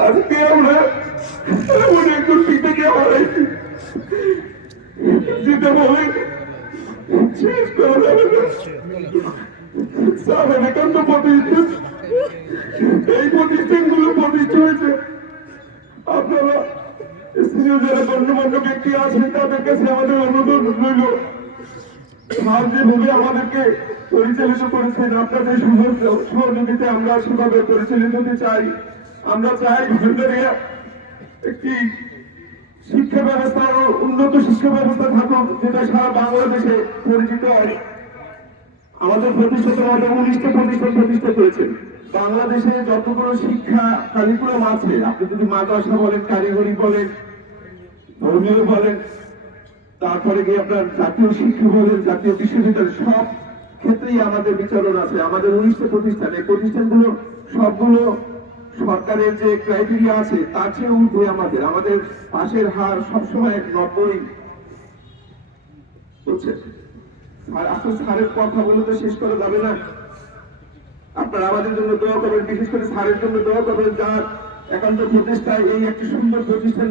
আজকে আমরা এমন একজন পিতাকে হারাইছি যেটা বলেন শেষ করা যাবে না। স্বামী একান্ত প্রতিষ্ঠান, এই প্রতিষ্ঠানগুলো প্রতিষ্ঠা হয়েছে আপনারা স্থানীয় যারা গণ্যমান্য ব্যক্তি আছেন তাদের কাছে আমাদের অনুরোধ রইল, স্যার যেভাবে আমাদেরকে পরিচালিত করেছেন আপনাদের সহযোগিতায় আমরা সেভাবে পরিচালিত হতে চাই। আমরা চাই ভিন্নরিয়া একটি শিক্ষা ব্যবস্থা ও উন্নত শিক্ষা ব্যবস্থা থাকুক যেটা সারা বাংলাদেশে পরিচিত হয়। আমাদের প্রতিষ্ঠাতা আমাদের 19টা প্রতিষ্ঠান প্রতিষ্ঠা করেছেন। বাংলাদেশে যতগুলো শিক্ষা কারিকুলাম আছে, আপনি যদি মাদ্রাসা বলেন, কারিগরি বলেন, ধর্মীয় বলেন, তারপরে গিয়ে আপনার জাতীয় শিক্ষা বলেন, জাতীয় বিশ্ববিদ্যালয়, সব ক্ষেত্রেই আমাদের বিচরণ আছে। আমাদের 19টা প্রতিষ্ঠান, এই প্রতিষ্ঠানগুলো সবগুলো সরকারের যে ক্রাইটেরিয়া আছে তার চেয়ে ঊর্ধ্বে। আমাদের পাশের হার সবসময় 90 হচ্ছে। আর আসলে স্যারের কথা বলে তো শেষ করা যাবে না। আপনারা আমাদের জন্য দোয়া করবেন, বিশেষ করে স্যারের জন্য দোয়া করবেন, যার একান্ত প্রচেষ্টায় এই একটি সুন্দর প্রতিষ্ঠান